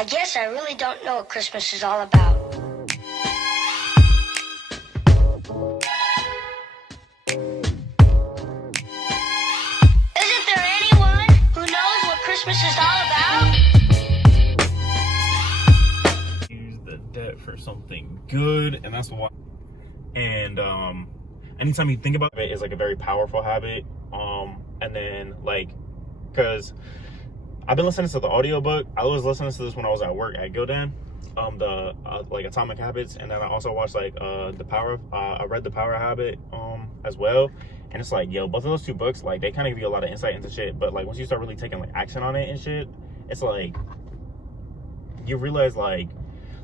I guess I really don't know what Christmas is all about. Isn't there anyone who knows what Christmas is all about? Use the debt for something good, and that's why. And anytime you think about it, it's like a very powerful habit. And then like, because I've been listening to the audiobook. I was listening to this when I was at work at Gildan, the like Atomic Habits, and then I also watched like I read The Power Habit as well. And it's like, yo, both of those two books, like, they kind of give you a lot of insight into shit, but like once you start really taking like action on it and shit, it's like you realize like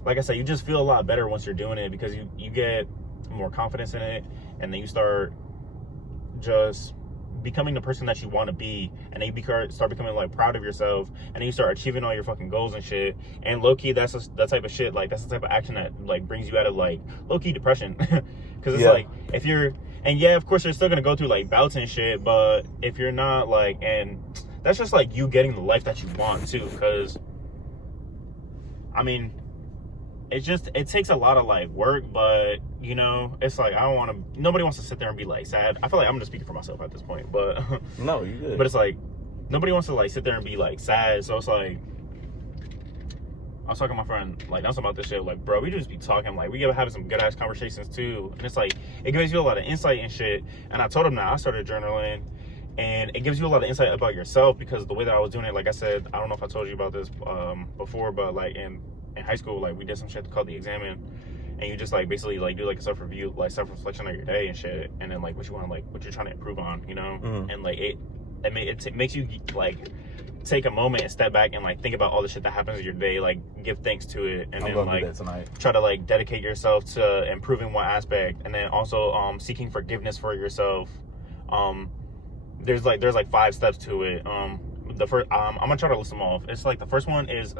I said, you just feel a lot better once you're doing it, because you get more confidence in it, and then you start just becoming the person that you want to be, and then you start becoming like proud of yourself, and then you start achieving all your fucking goals and shit. And low-key, that's that type of shit, like that's the type of action that like brings you out of like low-key depression. Because it's like, if you're, and yeah, of course you're still gonna go through like bouts and shit, but if you're not like, and that's just like you getting the life that you want too. Because I mean, it takes a lot of like work, but you know, it's like, nobody wants to sit there and be like sad. I feel like I'm just speaking for myself at this point, but no, you good. But it's like, nobody wants to like sit there and be like sad. So it's like, I was talking to my friend like that's about this shit, like, bro, we just be talking, like we having some good ass conversations too, and it's like, it gives you a lot of insight and shit. And I told him that I started journaling, and it gives you a lot of insight about yourself, because the way that I was doing it, like I said, I don't know if I told you about this before, but like in high school, like we did some shit called the examen, and you just like basically like do like a self-review, like self-reflection of your day and shit, and then like what you're trying to improve on, you know. And like it makes you like take a moment and step back and like think about all the shit that happens in your day, like give thanks to it, and then like try to like dedicate yourself to improving one aspect, and then also seeking forgiveness for yourself. There's like 5 steps to it. The first, I'm gonna try to list them off. It's like, the first one is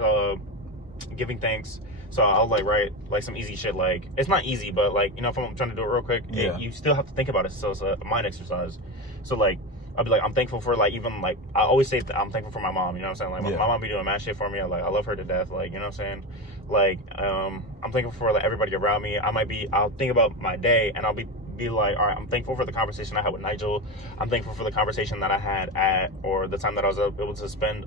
giving thanks. So I'll like write like some easy shit, like it's not easy, but like, you know, if I'm trying to do it real quick, you still have to think about it, so it's a mind exercise. So like I'll be like, I'm thankful for, like, even like I always say that I'm thankful for my mom, you know what I'm saying, like my mom be doing mad shit for me, like I love her to death, like, you know what I'm saying, like I'm thankful for like everybody around me. I'll think about my day, and I'll be like, all right, I'm thankful for the conversation I had with Nigel. I'm thankful for the conversation that I had or the time that I was able to spend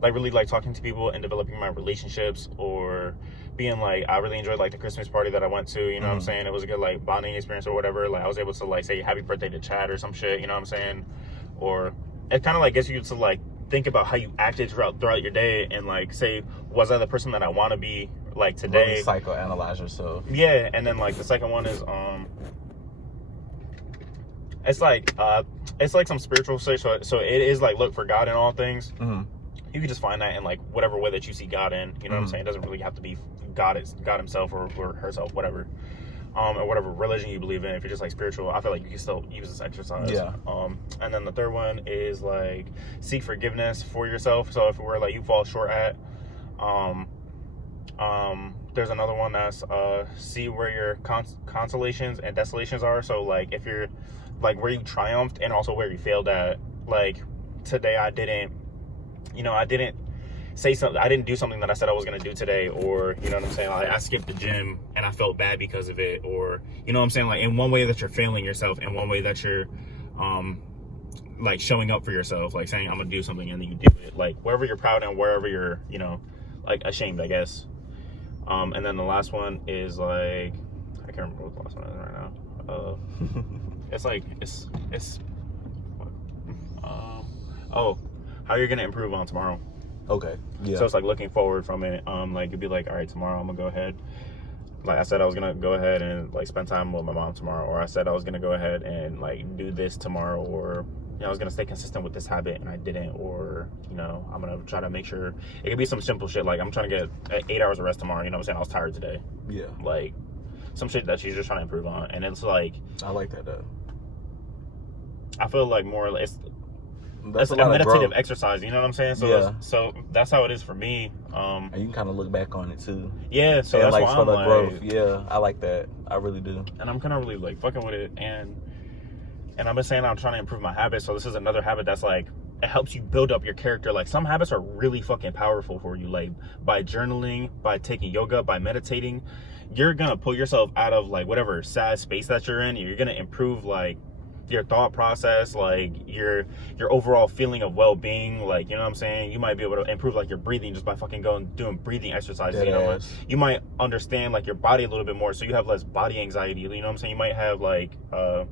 like really like talking to people and developing my relationships, or being like, I really enjoyed like the Christmas party that I went to, you know what I'm saying, it was a good like bonding experience or whatever, like I was able to like say happy birthday to Chad or some shit, you know what I'm saying. Or it kind of like gets you to like think about how you acted throughout your day, and like say, was I the person that I want to be like today? Really psychoanalyze yourself. Yeah. And then like the second one is it's like some spiritual shit, so it is like, look for God in all things. You can just find that in like whatever way that you see God in, you know what I'm saying. It doesn't really have to be God himself or herself, whatever, or whatever religion you believe in. If you're just like spiritual, I feel like you can still use this exercise. And then the third one is like seek forgiveness for yourself. So if we're like, you fall short at there's another one that's see where your consolations and desolations are. So like, if you're like where you triumphed, and also where you failed at. Like today I didn't say something, I didn't do something that I said I was going to do today, or, you know what I'm saying, like I skipped the gym and I felt bad because of it, or, you know what I'm saying, like in one way that you're failing yourself, and one way that you're like showing up for yourself, like saying I'm gonna do something, and then you do it, like wherever you're proud and wherever you're, you know, like ashamed, I guess. And then the last one is like, I can't remember what the last one is right now. It's like how you're gonna improve on tomorrow. Okay. Yeah. So it's like looking forward from it. Like you'd be like, all right, tomorrow I'm gonna go ahead. Like I said, I was gonna go ahead and like spend time with my mom tomorrow, or I said I was gonna go ahead and like do this tomorrow, or, you know, I was gonna stay consistent with this habit and I didn't, or, you know, I'm gonna try to make sure. It could be some simple shit, like I'm trying to get 8 hours of rest tomorrow, you know what I'm saying, I was tired today. Yeah. Like some shit that you're just trying to improve on. And it's like, I like that though. I feel like more or less that's a meditative exercise, you know what I'm saying? So yeah. So that's how it is for me. And you can kind of look back on it too. Yeah, so and that's like why for I'm the like, growth. Yeah, I like that. I really do. And I'm kind of really like fucking with it, and I've been saying I'm trying to improve my habits. So this is another habit that's like it helps you build up your character. Like, some habits are really fucking powerful for you. Like, by journaling, by taking yoga, by meditating, you're gonna pull yourself out of like whatever sad space that you're in. You're gonna improve like your thought process, like your overall feeling of well-being. Like, you know what I'm saying? You might be able to improve like your breathing just by fucking doing breathing exercises. You know, you might understand like your body a little bit more, so you have less body anxiety. You know what I'm saying? You might have like the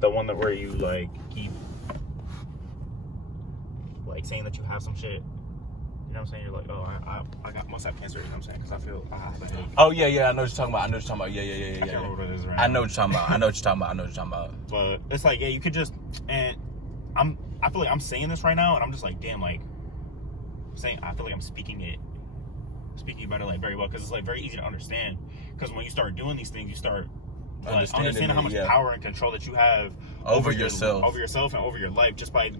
one that where you like keep like saying that you have some shit. You know what I'm saying? You're like, oh, I must have cancer. You know what I'm saying? Because I feel I have a headache. Oh yeah, I know what you're talking about. Yeah. I can't remember what it is right I now. know what you're talking about. But it's like, yeah, you could just, and I feel like I'm saying this right now, and I'm just like, damn, like, I feel like I'm speaking about it like very well, because it's like very easy to understand. Because when you start doing these things, you start like understanding how much power and control that you have over yourself and over your life, just by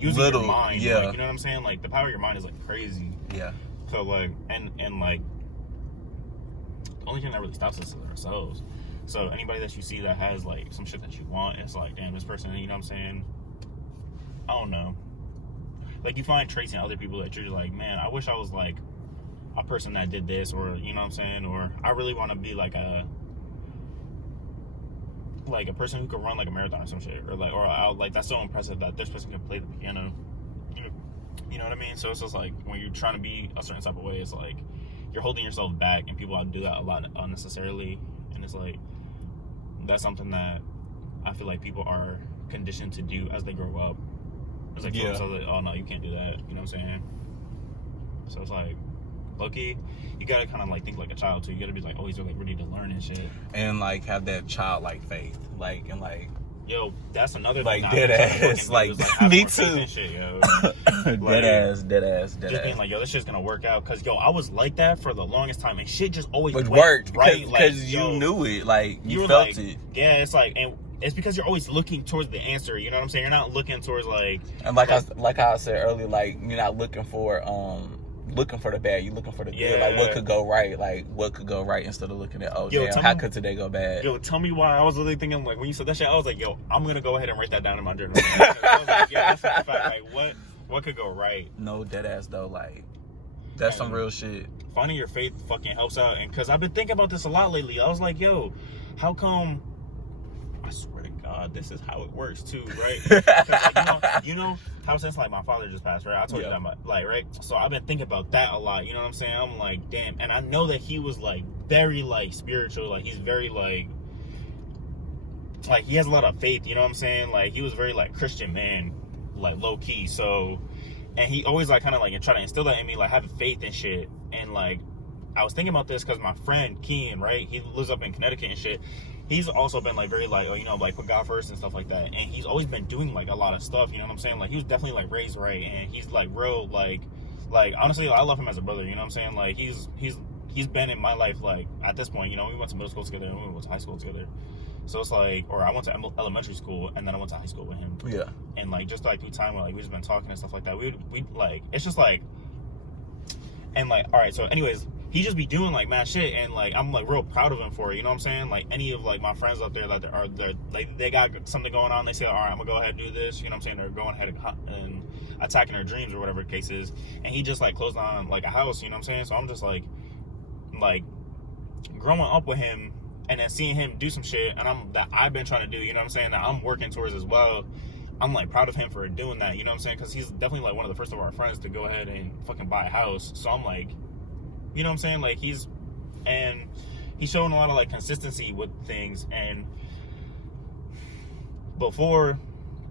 using your mind. Yeah. Like, you know what I'm saying? Like, the power of your mind is like crazy. Yeah. So like, and like, the only thing that really stops us is ourselves. So anybody that you see that has like some shit that you want, it's like, damn, this person, you know what I'm saying? I don't know. Like, you find traits in other people that you're like, man, I wish I was like a person that did this, or you know what I'm saying? Or I really want to be like a person who could run like a marathon or some shit, or like that's so impressive that this person can play the piano. You know what I mean? So it's just like, when you're trying to be a certain type of way, it's like you're holding yourself back, and people do that a lot unnecessarily. And it's like, that's something that I feel like people are conditioned to do as they grow up. It's like, oh no, you can't do that. You know what I'm saying? So it's like, low-key, you gotta kind of like think like a child too. You gotta be like always like ready to learn and shit, and like have that childlike faith, like, and like, yo, that's another like thing dead ass, like me too. Shit, yo. Dead ass. Just being like, yo, this shit's gonna work out, because yo, I was like that for the longest time, and shit just always worked right, because like, you knew it, like you felt felt like, it. Yeah, it's like, and it's because you're always looking towards the answer. You know what I'm saying? You're not looking towards like, and like I said earlier, like, you're not looking for the bad, you're looking for the good. Like, what could go right, instead of looking at, oh, yo, damn, how could today go bad? Yo, tell me why. I was really thinking, like, when you said that shit, I was like, yo, I'm gonna go ahead and write that down in my journal. I was like, yeah, that's a fact. Like, what could go right? No, dead ass though, like, that's some real shit. Finding your faith fucking helps out, and because I've been thinking about this a lot lately. I was like, yo, how come? I swear to God, this is how it works too, right? Like, you know how since like my father just passed, right? I told you that, like, right? So I've been thinking about that a lot. You know what I'm saying? I'm like, damn, and I know that he was like very like spiritual, like he's very like he has a lot of faith. You know what I'm saying? Like, he was very like Christian man, like low key. So, and he always like kind of like try to instill that in me, like having faith and shit. And like, I was thinking about this because my friend Kean, right? He lives up in Connecticut and shit. He's also been like very like, oh, you know, like put God first and stuff like that. And he's always been doing like a lot of stuff, you know what I'm saying? Like, he was definitely like raised right, and he's like real like honestly, I love him as a brother, you know what I'm saying? Like, he's been in my life, like at this point, you know, we went to middle school together and we went to high school together. So it's like, or I went to elementary school and then I went to high school with him. Yeah. And like, just like through time, where like we just been talking and stuff like that. We like, it's just like, and like, all right, so anyways, he just be doing like mad shit, and like I'm like real proud of him for it. You know what I'm saying? Like, any of like my friends out there that are like, they got something going on, they say, all right, I'm gonna go ahead and do this. You know what I'm saying? They're going ahead and attacking their dreams or whatever the case is. And he just like closed on like a house. You know what I'm saying? So I'm just like growing up with him, and then seeing him do some shit, and that I've been trying to do. You know what I'm saying? That I'm working towards as well. I'm like proud of him for doing that. You know what I'm saying? Because he's definitely like one of the first of our friends to go ahead and fucking buy a house. So I'm like, you know what I'm saying? Like, he's showing a lot of like consistency with things. And before,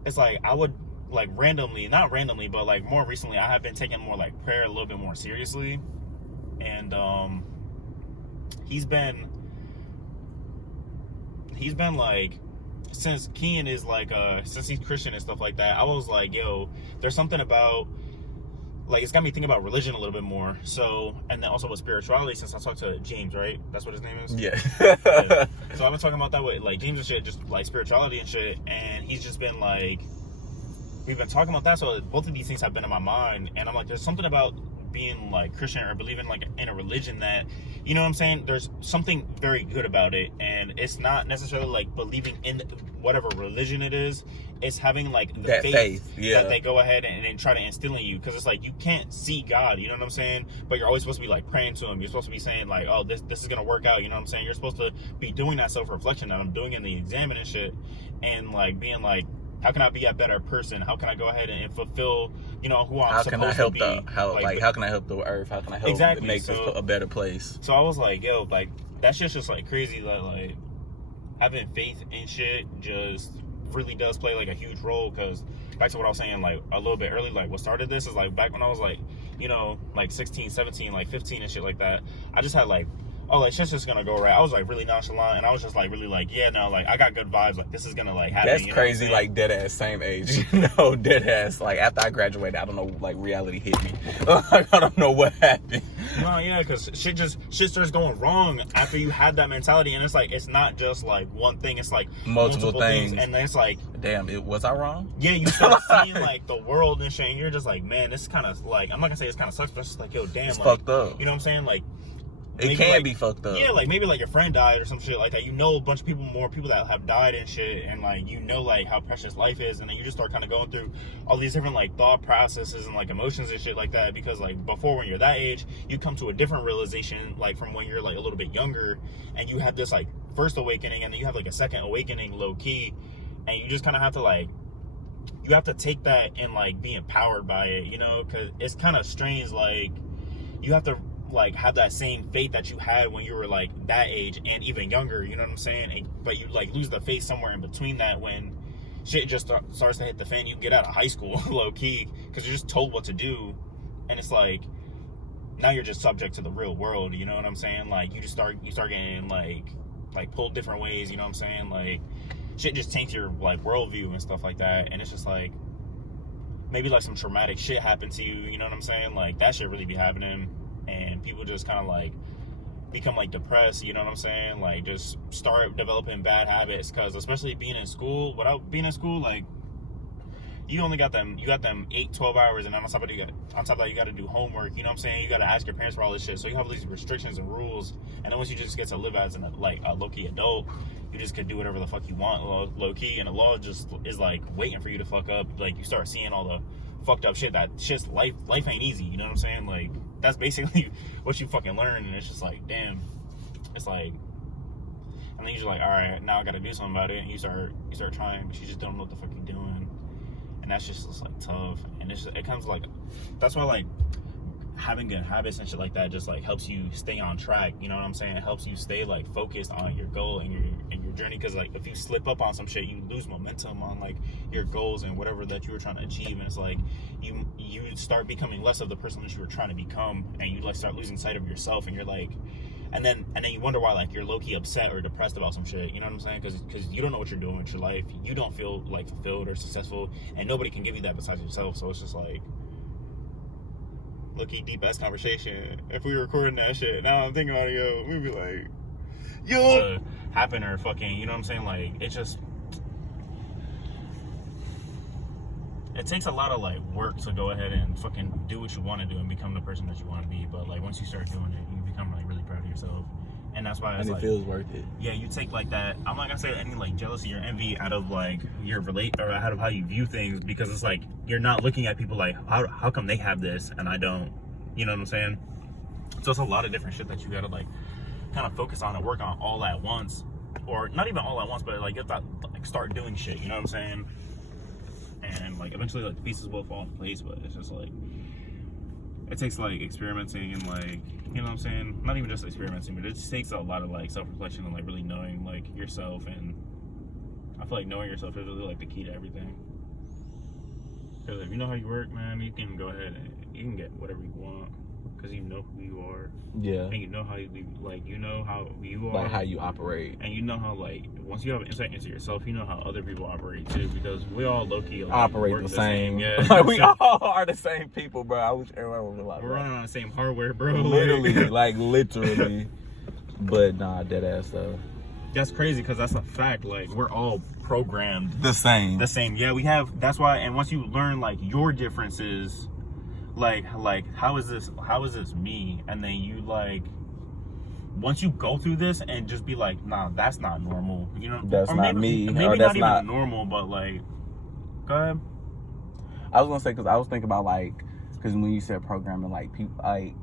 it's like I would like not randomly, but like more recently, I have been taking more like prayer a little bit more seriously. And he's been like, since Kean is like since he's Christian and stuff like that, I was like, yo, there's something about, like, it's got me thinking about religion a little bit more. So, and then also with spirituality, since I talked to James, right? That's what his name is? Yeah. Yeah. So I've been talking about that with like James and shit, just like spirituality and shit. And he's just been like, we've been talking about that. So both of these things have been in my mind. And I'm like, there's something about being like Christian or believing like in a religion that, you know what I'm saying, there's something very good about it, and it's not necessarily like believing in whatever religion it is. It's having like the faith that they go ahead and try to instill in you, because it's like you can't see God, you know what I'm saying, but you're always supposed to be like praying to him. You're supposed to be saying like, oh, this is gonna work out, you know what I'm saying. You're supposed to be doing that self-reflection that I'm doing in the exam and shit, and like being like, how can I be a better person? How can I go ahead and fulfill, you know, who I'm supposed to be? How can I help the earth? How can I help make this a better place? So I was like, yo, like that shit's just like crazy. That like having faith in shit just really does play like a huge role. Because back to what I was saying like a little bit early, like what started this is like back when I was like, you know, like 16, 17, like 15 and shit like that. I just had like, oh, like shit's just gonna go right. I was like really nonchalant, and I was just like really like, yeah, no, like I got good vibes. Like this is gonna like happen. That's crazy. Like dead ass, same age. No, dead ass. Like after I graduated, I don't know. Like reality hit me. I don't know what happened. No, yeah, because shit starts going wrong after you had that mentality, and it's like it's not just like one thing. It's like multiple things, and then it's like, damn, was I wrong? Yeah, you start seeing like the world and shit, and you're just like, man, this kind of like, I'm not gonna say it's kind of sucks, but it's just like, yo, damn, it's like, fucked up. You know what I'm saying? Like. It can like, be fucked up. Yeah, like maybe like your friend died or some shit like that. You know a bunch of more people that have died and shit, and like you know like how precious life is, and then you just start kind of going through all these different like thought processes and like emotions and shit like that, because like before, when you're that age, you come to a different realization like from when you're like a little bit younger, and you have this like first awakening, and then you have like a second awakening low key, and you just kind of have to like, you have to take that and like be empowered by it, you know, because it's kind of strange. Like you have to like have that same faith that you had when you were like that age and even younger, you know what I'm saying, but you like lose the faith somewhere in between that when shit just starts to hit the fan. You get out of high school low key because you're just told what to do, and it's like now you're just subject to the real world, you know what I'm saying. Like you start getting like pulled different ways, you know what I'm saying. Like shit just taints your like worldview and stuff like that, and it's just like maybe like some traumatic shit happened to you, you know what I'm saying. Like that shit really be happening, and people just kind of like become like depressed, you know what I'm saying, like just start developing bad habits. Because especially being in school, without being in school, like you only got them 8-12 hours, and then on top of that you got to do homework, you know what I'm saying. You got to ask your parents for all this shit, so you have these restrictions and rules, and then once you just get to live as a low-key adult, you just could do whatever the fuck you want low-key, and the law just is like waiting for you to fuck up. Like you start seeing all the fucked up shit that shit's life ain't easy, you know what I'm saying. Like that's basically what you fucking learn, and it's just like, damn, it's like, and then you're just like, all right, now I gotta do something about it, and you start trying, but you just don't know what the fuck you're doing, and that's just like tough. And it comes like, that's why like having good habits and shit like that just like helps you stay on track, you know what I'm saying. It helps you stay like focused on your goal and your journey, because like if you slip up on some shit, you lose momentum on like your goals and whatever that you were trying to achieve, and it's like you start becoming less of the person that you were trying to become, and you like start losing sight of yourself, and you're like, and then you wonder why like you're low-key upset or depressed about some shit, you know what I'm saying, because you don't know what you're doing with your life, you don't feel like fulfilled or successful, and nobody can give you that besides yourself. So it's just like low-key deep ass conversation. If we were recording that shit, now I'm thinking about it, yo, we'd be like, yo, happen or fucking, you know what I'm saying. Like it just, it takes a lot of like work to go ahead and fucking do what you want to do and become the person that you want to be. But like once you start doing it, you become like really proud of yourself, and that's why it's, and it feels worth it. Yeah, you take like that. I'm not gonna say any like jealousy or envy out of like your or out of how you view things, because it's like you're not looking at people like how come they have this and I don't, you know what I'm saying. So it's a lot of different shit that you gotta like kind of focus on and work on all at once, or not even all at once, but like you have to like start doing shit, you know what I'm saying. And like eventually like the pieces will fall in place, but it's just like it takes like experimenting and like, you know what I'm saying, not even just experimenting, but it just takes a lot of like self-reflection and like really knowing like yourself. And I feel like knowing yourself is really like the key to everything, because if you know how you work, man, you can go ahead and you can get whatever you want, because you know who you are. Yeah. And you know how you like, you know how you are, like how you operate, and you know how like once you have insight into yourself, you know how other people operate too, because we all low-key like, operate the same. Yeah. Like we all are the same people, bro. I wish everyone was like, we're running on the same hardware, bro. Literally, like literally. But nah, dead ass though. That's crazy, because that's a fact. Like we're all programmed the same. Yeah, we have. That's why. And once you learn like your differences, like how is this me? And then you like, once you go through this and just be like, nah, that's not normal, you know? That's not me. Maybe or not that's not even normal, but like, go ahead. I was gonna say, because I was thinking about like, because when you said programming, like people, like,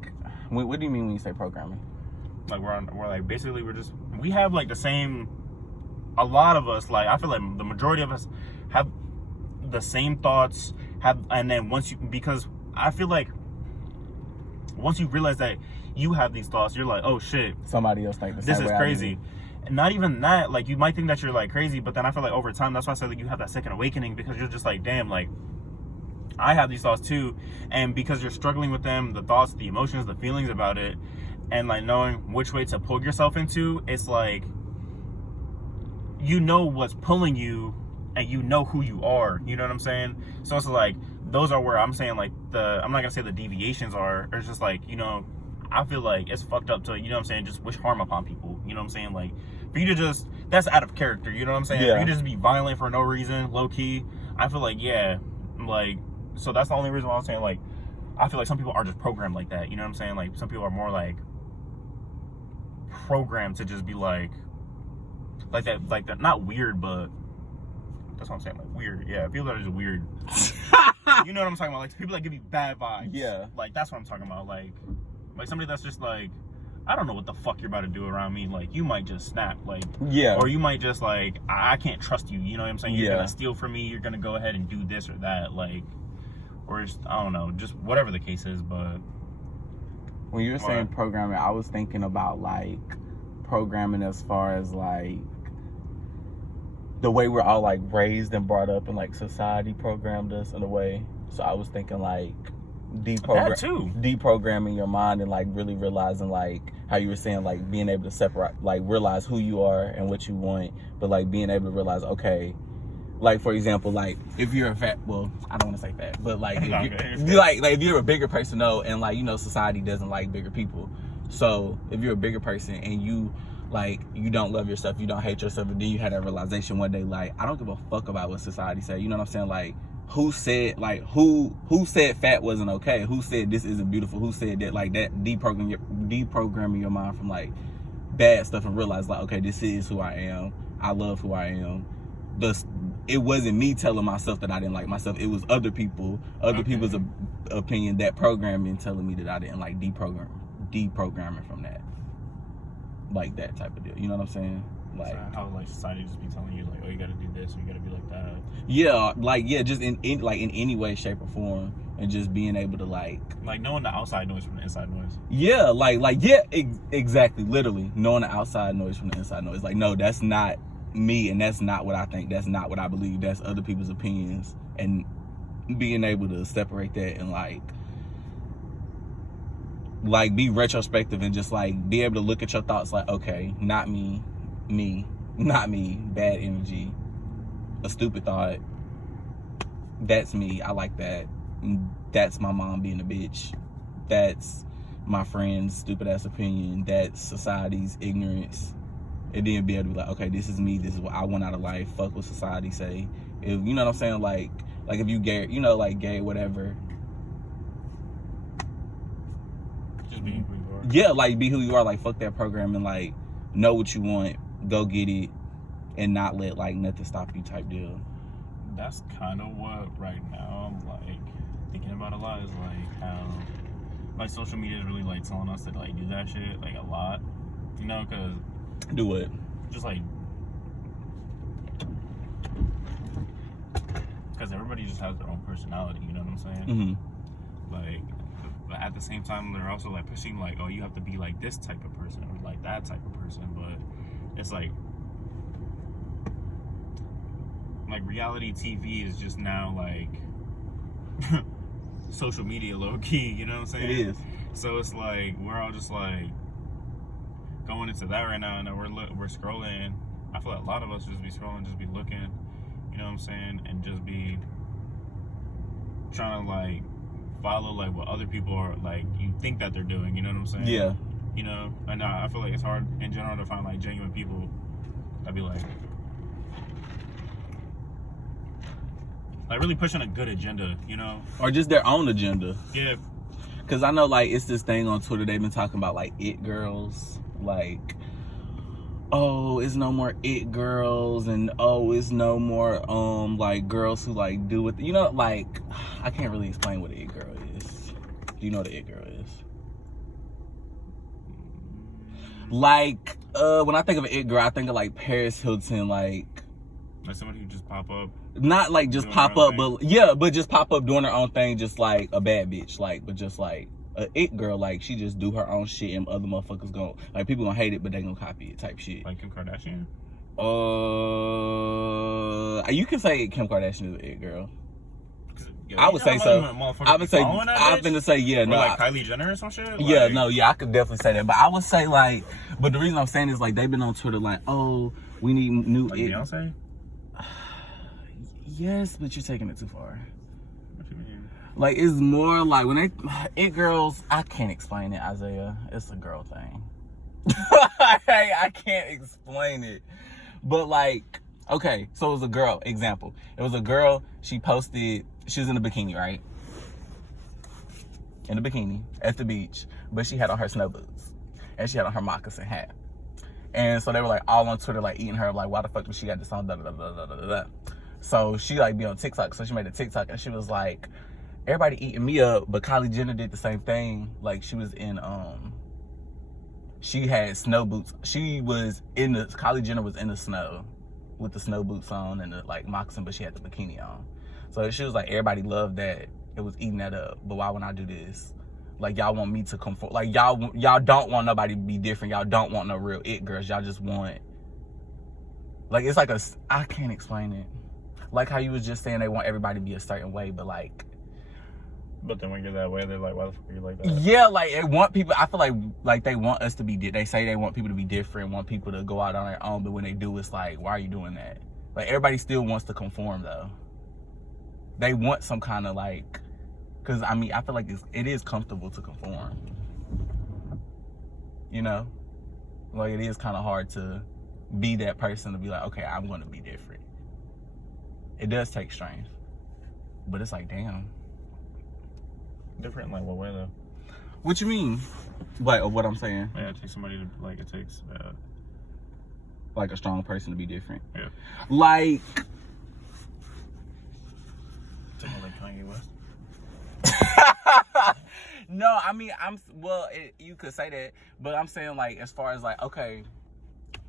what do you mean when you say programming? Like we're like, basically we have like the same, a lot of us, like I feel like the majority of us have the same thoughts, and then because I feel like once you realize that you have these thoughts, you're like, oh shit, somebody else think the this same is way crazy. And not even that, like you might think that you're like crazy, but then I feel like over time, that's why I said like you have that second awakening, because you're just like, damn, like I have these thoughts too. And because you're struggling with them, the thoughts, the emotions, the feelings about it, and like knowing which way to pull yourself into, it's like, you know what's pulling you, and you know who you are, you know what I'm saying? So it's like, those are where I'm saying like I'm not gonna say the deviations are, it's just like, you know, I feel like it's fucked up to, you know what I'm saying, just wish harm upon people, you know what I'm saying? Like, for you to just, that's out of character, you know what I'm saying? Yeah. For you to just be violent for no reason, low key, I feel like, yeah, like, so that's the only reason why I'm saying, like, I feel like some people are just programmed like that, you know what I'm saying? Like, some people are more like programmed to just be like that, not weird, but that's what I'm saying, like weird. Yeah, people that are just weird. You know what I'm talking about? Like people that give you bad vibes. Yeah. Like that's what I'm talking about. Like somebody that's just like, I don't know what the fuck you're about to do around me. Like you might just snap. Like, yeah. Or you might just like, I can't trust you. You know what I'm saying? You're Yeah. gonna steal from me. You're gonna go ahead and do this or that. Like, or just, I don't know, just whatever the case is. But when you were saying programming, I was thinking about like programming as far as like the way we're all like raised and brought up, and like society programmed us in a way. So I was thinking like deprogramming your mind, and like really realizing like how you were saying, like being able to separate, like realize who you are and what you want, but like being able to realize, okay, like for example, like if you're a fat, well, I don't want to say fat, but like if you like if you're a bigger person though, and like, you know, society doesn't like bigger people. So if you're a bigger person and you like, you don't love yourself, you don't hate yourself, and then you had that realization one day, like, I don't give a fuck about what society say. You know what I'm saying? Like, who said fat wasn't okay? Who said this isn't beautiful? Who said that? Like, that deprogramming your mind from like bad stuff, and realize like, okay, this is who I am. I love who I am. It wasn't me telling myself that I didn't like myself. It was other people's opinion, that programming telling me that I didn't like, deprogramming from that. Like that type of deal, you know what I'm saying? Like, so how like society just be telling you like, oh, you gotta do this, or you gotta be like that. Yeah, like, yeah, just in any way, shape, or form, and just being able to like knowing the outside noise from the inside noise. Yeah, exactly, literally knowing the outside noise from the inside noise. Like, no, that's not me, and that's not what I think. That's not what I believe. That's other people's opinions, and being able to separate that and like be retrospective, and just like be able to look at your thoughts like, okay, not me, not me, bad energy, a stupid thought, that's me, I like that, that's my mom being a bitch, that's my friend's stupid ass opinion, that's society's ignorance. And then be able to be like, okay, this is me, this is what I want out of life, fuck what society say. If, you know what I'm saying, like if you gay, you know, like gay, whatever, just being who you are. Yeah, like be who you are, like fuck that program, and like know what you want, go get it, and not let like nothing stop you type deal. That's kind of what right now I'm like thinking about a lot, is like how like social media is really like telling us to like do that shit like a lot, you know, because do what? Just like, because everybody just has their own personality, you know what I'm saying? Mm-hmm. Like, but at the same time, they're also like pushing like, oh, you have to be like this type of person or like that type of person. But it's like reality TV is just now like social media low key, you know what I'm saying? It is. So it's like we're all just like going into that right now, and then we're scrolling. I feel like a lot of us just be scrolling, just be looking, you know what I'm saying, and just be trying to like follow like what other people are like, you think that they're doing, you know what I'm saying? Yeah. You know, and I feel like it's hard in general to find like genuine people that be like, like really pushing a good agenda, you know, or just their own agenda. Yeah. Cause I know like it's this thing on Twitter they've been talking about like it girls, like, oh, it's no more it girls, and oh, it's no more like girls who like do it, you know, like I can't really explain what an it girl is. Do you know what an it girl is? Like when I think of an it girl, I think of like Paris Hilton, like somebody who just pop up. Not like just pop up, but yeah, but just pop up doing her own thing, just like a bad bitch, like, but just like a it girl, like she just do her own shit and other motherfuckers gon' like people gonna hate it, but they gonna copy it type shit. Like Kim Kardashian. You can say Kim Kardashian is an it girl. Yo, I would say so. I would say I've been to say yeah, or no. Like Kylie Jenner or some shit. Yeah, no, yeah, I could definitely say that, but I would say like, but the reason I'm saying is like they've been on Twitter like, oh, we need new like it. Beyonce. Yes, but you're taking it too far. What you mean? Like, it's more like when it girls, I can't explain it, Isaiah. It's a girl thing. I can't explain it. But like, okay, so it was a girl, example. It was a girl, she posted, she was in a bikini, right? In a bikini at the beach, but she had on her snow boots. And she had on her moccasin hat. And so they were like all on Twitter, like eating her, like, why the fuck does she got this on, da da da da da da da. So she like be on TikTok, so she made a TikTok and she was like, everybody eating me up, but Kylie Jenner did the same thing. Like she was in she had snow boots. Kylie Jenner was in the snow with the snow boots on and the like moccasin, but she had the bikini on. So she was like, everybody loved that. It was eating that up. But why wouldn't I do this? Like y'all want me to conform. Like y'all don't want nobody to be different. Y'all don't want no real it girls. Y'all just want, like, it's like I can't explain it. Like how you was just saying they want everybody to be a certain way, but like. But then when you're that way, they're like, why the fuck are you like that? Yeah, like they want people. I feel like they want us to be. They say they want people to be different, want people to go out on their own. But when they do, it's like, why are you doing that? Like everybody still wants to conform though. They want some kind of like, because I mean, I feel like it is comfortable to conform. You know, like it is kind of hard to be that person to be like, okay, I'm going to be different. It does take strength, but it's like, damn. Different in like what way though? What you mean? Like what I'm saying? Yeah, it takes somebody to like. It takes like a strong person to be different. Yeah. Like. Like Kanye West. No, I mean you could say that, but I'm saying like as far as like, okay,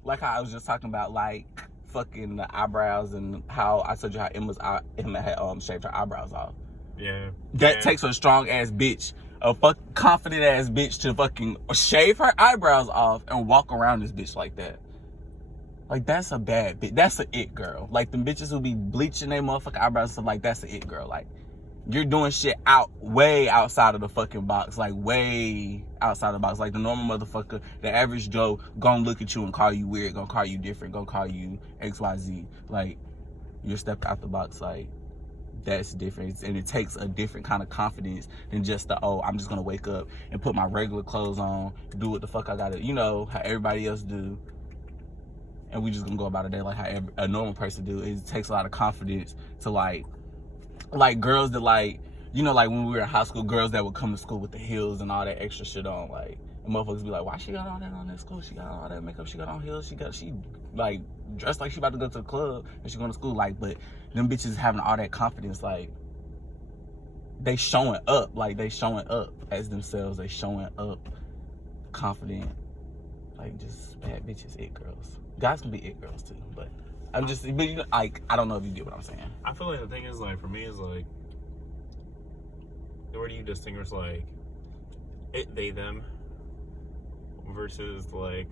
like how I was just talking about like fucking the eyebrows and how I told you how Emma had shaved her eyebrows off. Yeah. That takes a strong ass bitch, a confident ass bitch to fucking shave her eyebrows off and walk around this bitch like that. Like that's a bad bitch. That's a it girl. Like them bitches who be bleaching their motherfucking eyebrows, so like that's a it girl. Like you're doing shit way outside of the fucking box, like way outside of the box. Like the normal motherfucker, the average Joe, gonna look at you and call you weird, gonna call you different, gonna call you XYZ. Like you're stepped out the box, like that's different. And it takes a different kind of confidence than just I'm just gonna wake up and put my regular clothes on, do what the fuck I gotta, how everybody else do. And we just gonna go about a day like how a normal person do. It takes a lot of confidence to like girls that like when we were in high school, girls that would come to school with the heels and all that extra shit on, like, and motherfuckers be like, why she got all that on at school? She got all that makeup, she got on heels, she like dressed like she about to go to the club and she going to school, like, but them bitches having all that confidence, like they showing up as themselves, they showing up confident, like just bad bitches, it girls. Guys can be it girls too, but I'm just, but like, I don't know if you get what I'm saying. I feel like the thing is like, for me is like, where do you distinguish like it, they, them versus like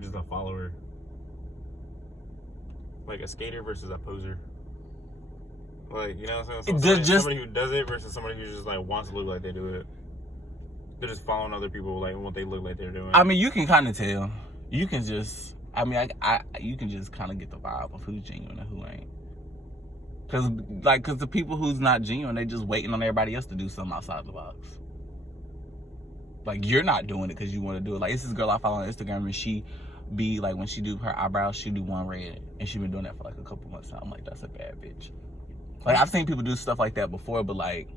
just a follower, like a skater versus a poser, like, you know what I'm saying? So somebody who does it versus somebody who just like wants to look like they do it. They're just following other people like what they look like they're doing. I mean, you can kind of tell. You can just, you can just kind of get the vibe of who's genuine and who ain't. Cause the people who's not genuine, they just waiting on everybody else to do something outside the box. Like you're not doing it because you want to do it. Like it's this girl I follow on Instagram and she be like when she do her eyebrows, she do one red, and she been doing that for like a couple months now. I'm like, that's a bad bitch. Like I've seen people do stuff like that before, but like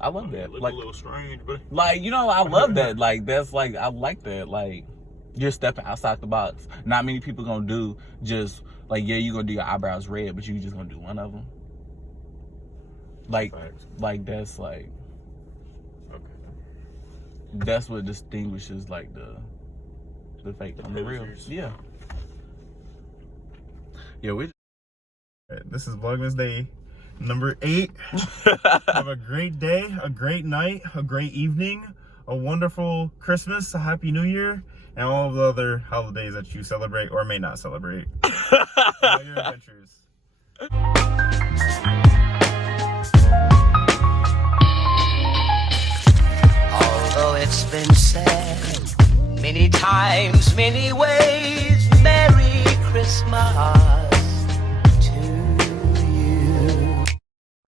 I love that. Look Like a little strange, but like you know, I love that. Like that's like I like that. Like you're stepping outside the box. Not many people gonna do just like you gonna do your eyebrows red, but you just gonna do one of them. Like facts. like that's like Okay. that's what distinguishes like the fake from the real. posers. Yeah. Yeah, we. This is Vlogmas Day number 8. Have a great day, a great night, a great evening, a wonderful Christmas, a Happy New Year, and all of the other holidays that you celebrate or may not celebrate. Enjoy your adventures. Although it's been said many times, many ways, Merry Christmas.